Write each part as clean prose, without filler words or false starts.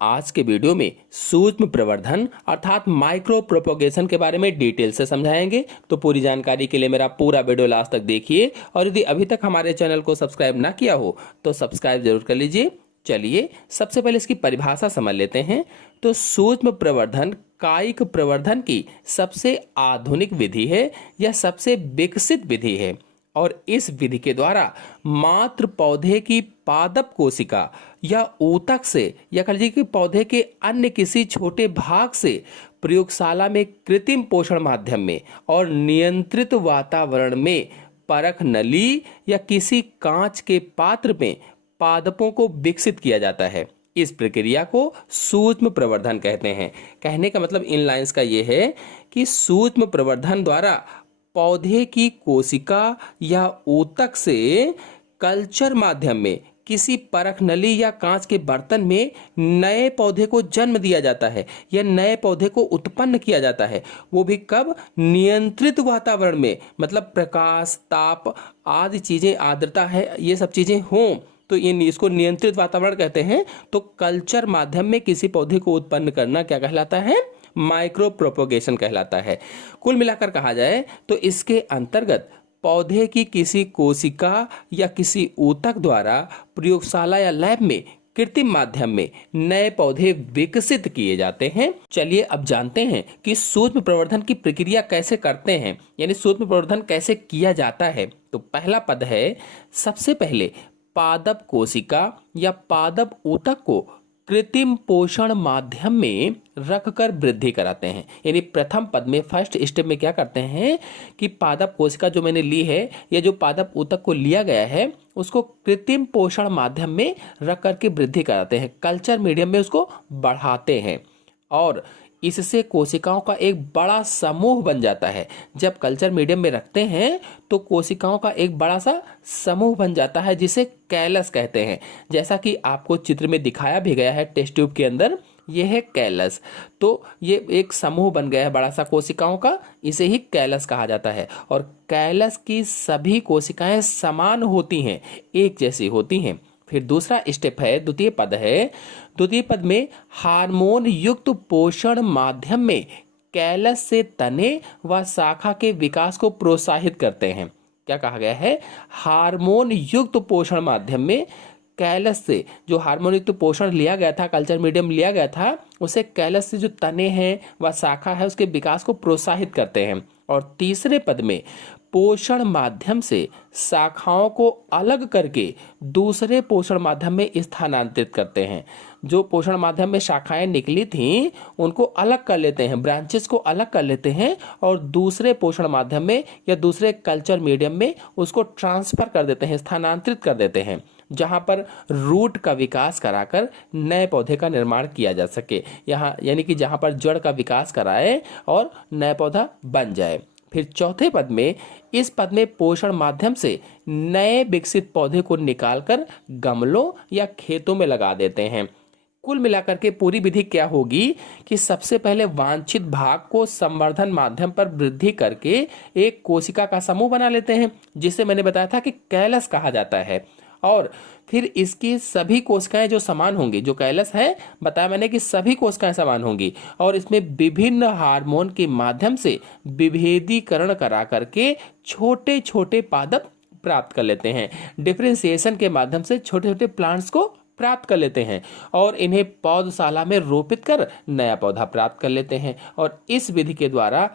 आज के वीडियो में सूक्ष्म प्रवर्धन अर्थात माइक्रो प्रोपोगेशन के बारे में डिटेल से समझाएंगे। तो पूरी जानकारी के लिए मेरा पूरा वीडियो लास्ट तक देखिए और यदि अभी तक हमारे चैनल को सब्सक्राइब ना किया हो तो सब्सक्राइब जरूर कर लीजिए। चलिए सबसे पहले इसकी परिभाषा समझ लेते हैं। तो सूक्ष्म प्रवर्धन कायिक प्रवर्धन की सबसे आधुनिक विधि है या सबसे विकसित विधि है और इस विधि के द्वारा मात्र पौधे की पादप कोशिका या ऊतक से या कह लीजिए कि पौधे के अन्य किसी छोटे भाग से प्रयोगशाला में कृत्रिम पोषण माध्यम में और नियंत्रित वातावरण में परख नली या किसी कांच के पात्र में पादपों को विकसित किया जाता है। इस प्रक्रिया को सूक्ष्म प्रवर्धन कहते हैं। कहने का मतलब इन लाइंस का यह है कि सूक्ष्म प्रवर्धन द्वारा पौधे की कोशिका या ऊतक से कल्चर माध्यम में किसी परख नली या कांच के बर्तन में नए पौधे को जन्म दिया जाता है या नए पौधे को उत्पन्न किया जाता है। वो भी कब? नियंत्रित वातावरण में, मतलब प्रकाश, ताप आदि चीजें, आर्द्रता है, ये सब चीजें हों तो ये इसको नियंत्रित वातावरण कहते हैं। तो कल्चर माध्यम में किसी पौधे को उत्पन्न करना क्या कहलाता है? माइक्रो प्रोपोगेशन कहलाता है। कुल मिलाकर कहा जाए तो इसके अंतर्गत पौधे की किसी कोशिका या किसी ऊतक द्वारा प्रयोगशाला या लैब में कृत्रिम माध्यम में नए पौधे विकसित किए जाते हैं। चलिए अब जानते हैं कि सूक्ष्म प्रवर्धन की प्रक्रिया कैसे करते हैं, यानी सूक्ष्म प्रवर्धन कैसे किया जाता है। तो पहला पद है, सबसे पहले पादप कोशिका या पादप ऊतक को कृत्रिम पोषण माध्यम में रखकर वृद्धि कराते हैं। यानी प्रथम पद में फर्स्ट स्टेप में क्या करते हैं कि पादप कोशिका जो मैंने ली है या जो पादप ऊतक को लिया गया है उसको कृत्रिम पोषण माध्यम में रख करके वृद्धि कराते हैं, कल्चर मीडियम में उसको बढ़ाते हैं और इससे कोशिकाओं का एक बड़ा समूह बन जाता है। जब कल्चर मीडियम में रखते हैं तो कोशिकाओं का एक बड़ा सा समूह बन जाता है जिसे कैलस कहते हैं। जैसा कि आपको चित्र में दिखाया भी गया है टेस्ट ट्यूब के अंदर, यह है कैलस। तो ये एक समूह बन गया है बड़ा सा कोशिकाओं का, इसे ही कैलस कहा जाता है। और कैलस की सभी कोशिकाएं समान होती हैं, एक जैसी होती हैं। फिर दूसरा स्टेप है, द्वितीय पद है। द्वितीय पद में हार्मोन युक्त पोषण माध्यम में कैलस से तने व शाखा के विकास को प्रोत्साहित करते हैं। क्या कहा गया है? हार्मोन युक्त पोषण माध्यम में कैलस से जो हार्मोन युक्त पोषण लिया गया था, कल्चर मीडियम लिया गया था, उसे कैलस से जो तने हैं व शाखा है उसके विकास को प्रोत्साहित करते हैं। और तीसरे पद में पोषण माध्यम से शाखाओं को अलग करके दूसरे पोषण माध्यम में स्थानांतरित करते हैं। जो पोषण माध्यम में शाखाएं निकली थीं उनको अलग कर लेते हैं, ब्रांचेस को अलग कर लेते हैं और दूसरे पोषण माध्यम में या दूसरे कल्चर मीडियम में उसको ट्रांसफर कर देते हैं, स्थानांतरित कर देते हैं, जहां पर रूट का विकास कराकर नए पौधे का निर्माण किया जा सके। यहाँ यानी कि जहां पर जड़ का विकास कराए और नया पौधा बन जाए। फिर चौथे पद में, इस पद में पोषण माध्यम से नए विकसित पौधे को निकालकर गमलों या खेतों में लगा देते हैं। कुल मिलाकर के पूरी विधि क्या होगी कि सबसे पहले वांछित भाग को संवर्धन माध्यम पर वृद्धि करके एक कोशिका का समूह बना लेते हैं जिसे मैंने बताया था कि कैलस कहा जाता है। और फिर इसकी सभी कोशिकाएं जो समान होंगी, जो कैलस है बताया मैंने कि सभी कोशिकाएं समान होंगी और इसमें विभिन्न हार्मोन के माध्यम से विभेदीकरण करा करके छोटे छोटे पादप प्राप्त कर लेते हैं। डिफरेंशिएशन के माध्यम से छोटे छोटे प्लांट्स को प्राप्त कर लेते हैं और इन्हें पौधशाला में रोपित कर नया पौधा प्राप्त कर लेते हैं। और इस विधि के द्वारा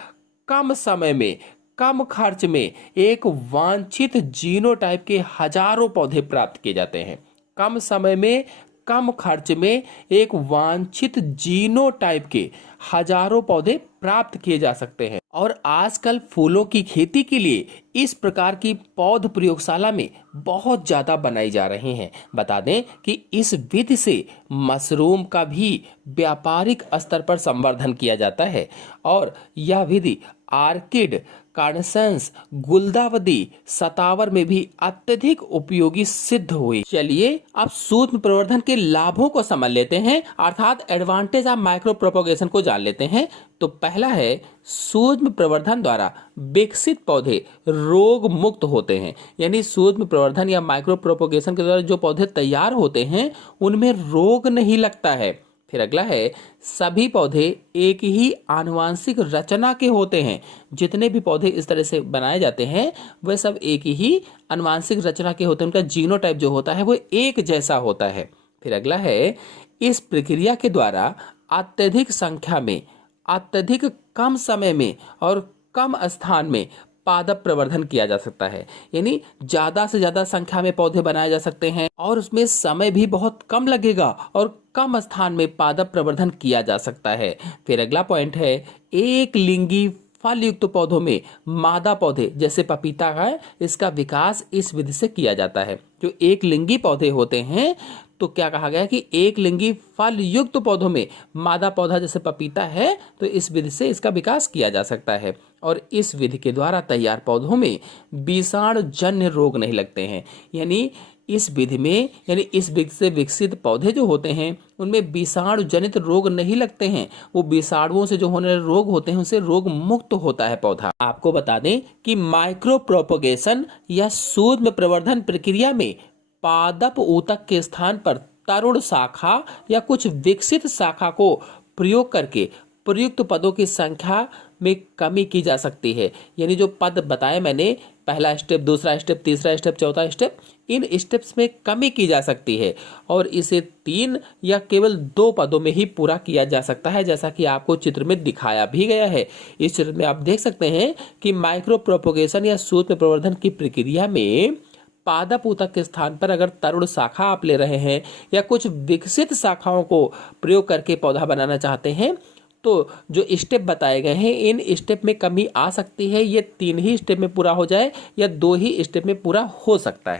कम समय में, कम खर्च में एक वांछित जीनोटाइप के हजारों पौधे प्राप्त किए जाते हैं। कम समय में, कम खर्च में एक वांछित जीनोटाइप के हजारों पौधे प्राप्त किए जा सकते हैं। और आजकल फूलों की खेती के लिए इस प्रकार की पौध प्रयोगशाला में बहुत ज्यादा बनाई जा रही हैं। बता दें कि इस विधि से मशरूम का भी व्यापारिक स्तर पर संवर्धन किया जाता है और यह विधि आर्किड, कार्नेशंस, गुलदावदी, सतावर में भी अत्यधिक उपयोगी सिद्ध हुई। चलिए अब सूक्ष्म प्रवर्धन के लाभों को समझ लेते हैं, अर्थात एडवांटेज ऑफ माइक्रो प्रोपोगेशन को जान लेते हैं। तो पहला है, सूक्ष्म प्रवर्धन द्वारा विकसित पौधे रोग मुक्त होते हैं। यानी सूक्ष्म प्रवर्धन या माइक्रो प्रोपोगेशन के द्वारा जो पौधे तैयार होते हैं उनमें रोग नहीं लगता है। फिर अगला है, सभी पौधे एक ही आनुवांशिक रचना के होते हैं। जितने भी पौधे इस तरह से बनाए जाते हैं वह सब एक ही आनुवांशिक रचना के होते हैं, उनका जीनोटाइप जो होता है वो एक जैसा होता है। फिर अगला है, इस प्रक्रिया के द्वारा अत्यधिक संख्या में, अत्यधिक कम समय में और कम स्थान में पादप प्रवर्धन किया जा सकता है। यानी ज्यादा से ज्यादा संख्या में पौधे बनाए जा सकते हैं और उसमें समय भी बहुत कम लगेगा और कम स्थान में पादप प्रवर्धन किया जा सकता है। फिर अगला पॉइंट है, एक लिंगी फल युक्त पौधों में मादा पौधे जैसे पपीता है, इसका विकास इस विधि से किया जाता है। जो एक लिंगी पौधे होते हैं तो क्या कहा गया कि एक लिंगी फल युक्त पौधों में मादा पौधा जैसे पपीता है तो इस विधि से इसका विकास किया जा सकता है और इस विधि के द्वारा तैयार पौधों में विषाणु जन्य रोग नहीं लगते हैं। यानी इस विधि में, यानी इस विधि से विकसित पौधे जो होते हैं उनमें विषाणु जनित रोग नहीं लगते हैं। वो विषाणुओं से जो होने वाले रोग होते हैं उनसे रोग मुक्त होता है पौधा। आपको बता दें कि माइक्रो प्रोपोगेशन या सूक्ष्म प्रवर्धन प्रक्रिया में पादप ऊतक के स्थान पर तरुण शाखा या कुछ विकसित शाखा को प्रयोग करके प्रयुक्त पदों की संख्या में कमी की जा सकती है। यानी जो पद बताए मैंने, पहला स्टेप, दूसरा स्टेप, तीसरा स्टेप, चौथा स्टेप, इन स्टेप्स में कमी की जा सकती है और इसे 3 या केवल 2 पदों में ही पूरा किया जा सकता है, जैसा कि आपको चित्र में दिखाया भी गया है। इस चित्र में आप देख सकते हैं कि माइक्रो प्रोपोगेशन या सूक्ष्म प्रवर्धन की प्रक्रिया में पादप ऊतक के स्थान पर अगर तरुण शाखा आप ले रहे हैं या कुछ विकसित शाखाओं को प्रयोग करके पौधा बनाना चाहते हैं तो जो स्टेप बताए गए हैं इन स्टेप में कमी आ सकती है। ये 3 ही स्टेप में पूरा हो जाए या 2 ही स्टेप में पूरा हो सकता है।